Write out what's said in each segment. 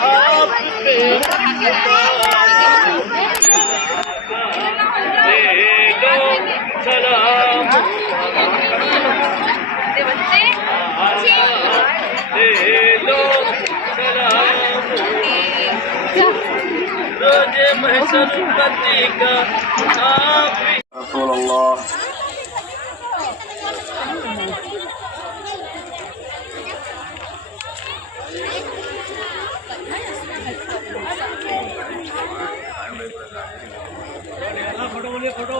आप पे ले लो सलाम, ले लो सलाम, रोजे महसन पति का आप रसूल अल्लाह। फोटो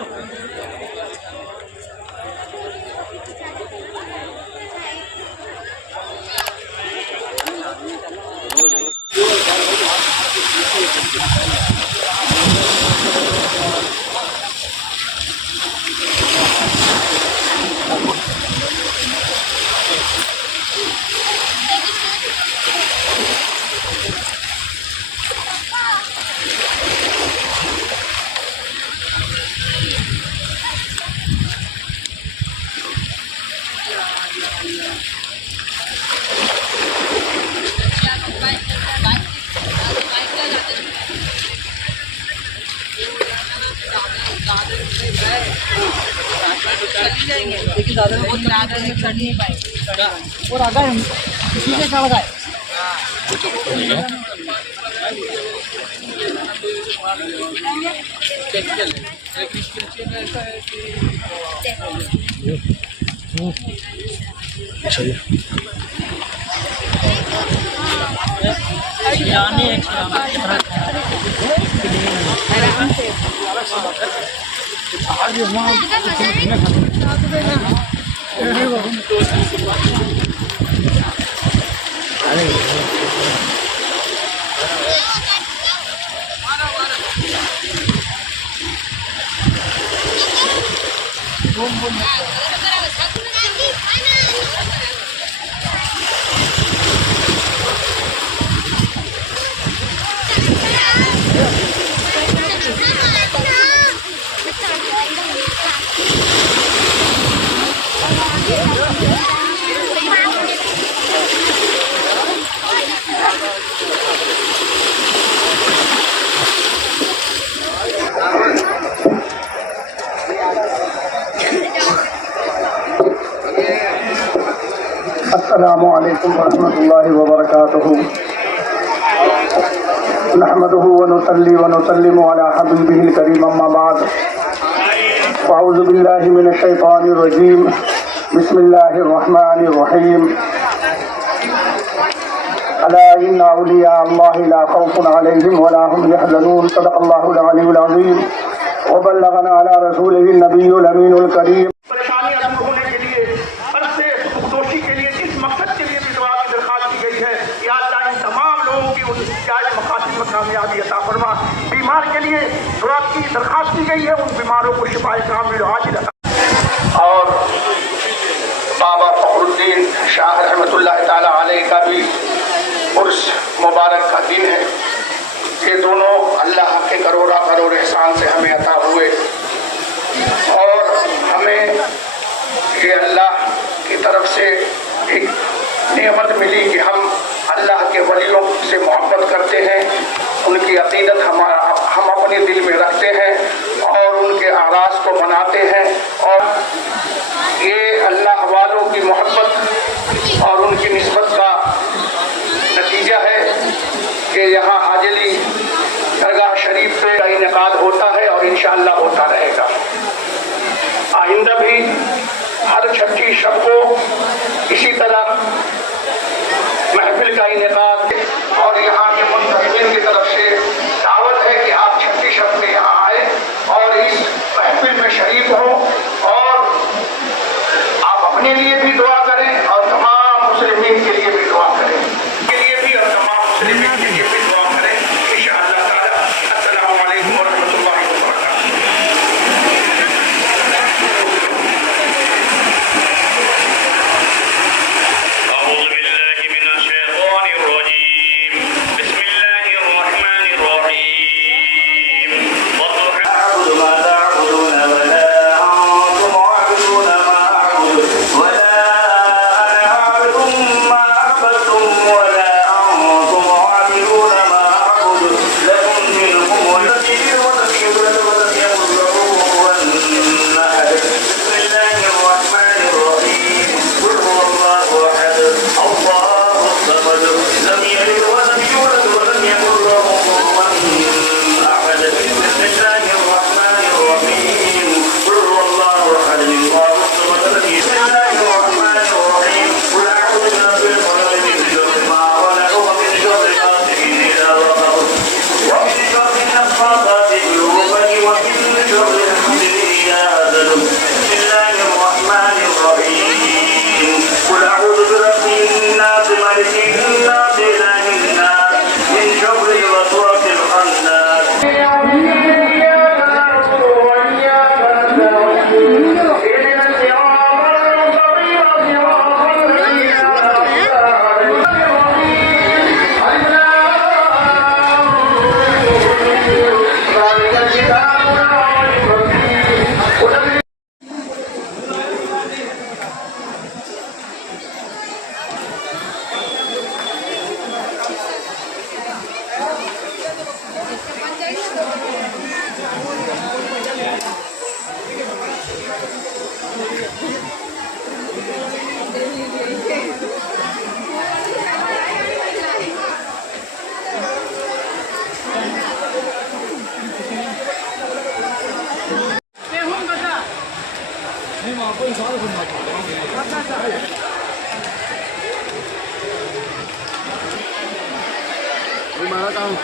लेकिन ज़्यादा चढ़ नहीं पाएंगे और अगर किसी के चढ़ गए अस्सलामु अलैकुम वरहमतुल्लाहि वबरकातुहू। नहमदुहु व नुसल्ली व नुसल्लिमु अला हबीबिहिल करीम, अम्मा बाद। अऊज़ु बिल्लाहि मिनश शैतानिर रजीम। बिस्मिल्लाहिर रहमानिर रहीम। अला इन्ना औलिया अल्लाहि ला खौफुन अलैहिम व ला हुम यहज़नून। सदक़ल्लाहुल अलीयुल अज़ीम व बल्लगना अला रसूलिहिन नबिय्युल अमीनुल करीम। कामयाबी अता फरमा। बीमार के लिए दुआ की दरखास्त की गई है, उन बीमारों को शिफाए कामिल आजिल अता। और बाबा फखरुद्दीन शाह रहमतुल्लाह ताला अलैह का भी उर्स मुबारक का दिन है। ये दोनों अल्लाह के करोड़ा करोड़ एहसान से हमें अता हुए और हमें ये अल्लाह की तरफ से एक नेमत मिली कि हम अल्लाह के वलियों से मोहब्बत करते हैं, उनकी अकीदत हम अपने दिल में रखते हैं और उनके आरास को मनाते हैं। और ये अल्लाह वालों की मोहब्बत और उनकी निस्बत का नतीजा है कि यहाँ हाजली दरगाह शरीफ पे का इनेकाद होता है और इंशाअल्लाह होता रहेगा। आइंदा भी हर छठी शब को इसी तरह महफिल का इनेकाद और यहाँ के मुंतज़िमीन की तरफ से दावत है कि आप छठी शब में यहाँ आए और इस महफिल में शरीक हों और आप अपने लिए भी दुआ करें और तमाम मुस्लिमीन के लिए भी दुआ करें, के लिए भी और तमाम मुस्लिमीन के लिए भी दुआ करें इंशाअल्लाह ताला। अस्सलामु अलैकुम वरहमतुल्लाहि वबरकातुहू। अऊज़ु बिल्लाहि मिनश शैतानिर रजीम। बड़ा काम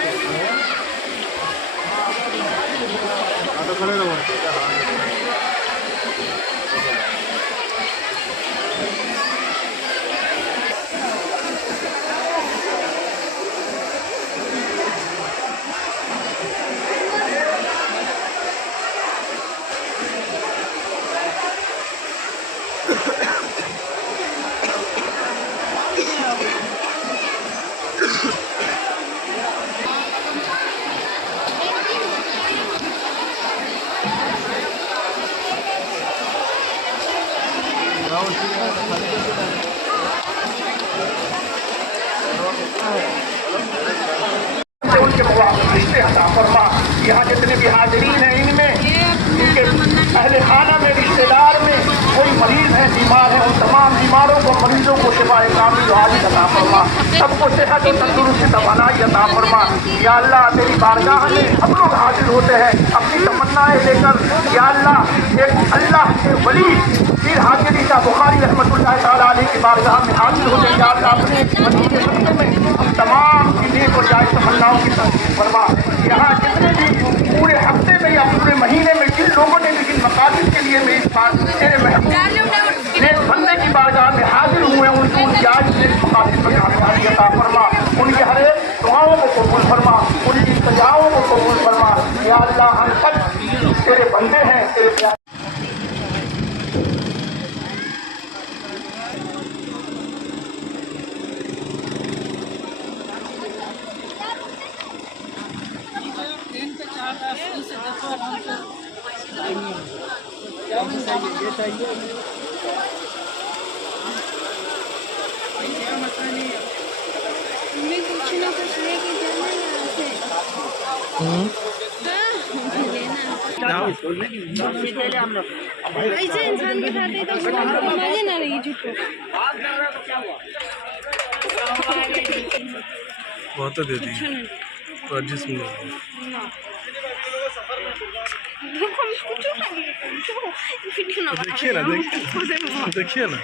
तो खड़े रहो। उनके रिश्ते अता फरमा। यहाँ जितने भी हाजिरीन हैं इनमें इनके अहले खाना में रिश्तेदार में कोई मरीज है बीमार है उन तमाम बीमारों को मरीजों को शिफाए कामिल हाजिर अता फरमा। सबको सेहत और तंदुरुस्ती तवानाई अता फरमा। या अल्लाह तेरी बारगाह में हम लोग हाजिर होते हैं अपनी तमन्नाएं लेकर। या अल्लाह एक अल्लाह के वली पीर हाजिरी का बुखारी रहमतुल्लाह तआला अलैह की बारगाह में हाजिर होते हैं। या अल्लाह अपने वली के सदक़े में हम तमाम चीज़ें और जायज़ तमन्नाओं की तस्दीक फरमा। यहाँ जितने भी पूरे हफ्ते में या पूरे महीने में जिन लोगों ने भी जिन मकासद के लिए मेरी तेरे महबूब बंदे की बारगाह में हाजिर हुए उनकी उन जायज़ मकासद पर कामयाबी अता फरमा। उनके हर एक दुआओं को कबूल फरमा, उनकी सजाओं को कबूल फरमा। या अल्लाह हम सब तेरे बंदे हैं तेरे प्यारे। मैं कुछ ना कुछ लेके जाना यहाँ से। ऐसे इंसान के साथ है तो मजे ना रही झूठो। बहुत दे दी जिसमें देखिए ना देखिए ना।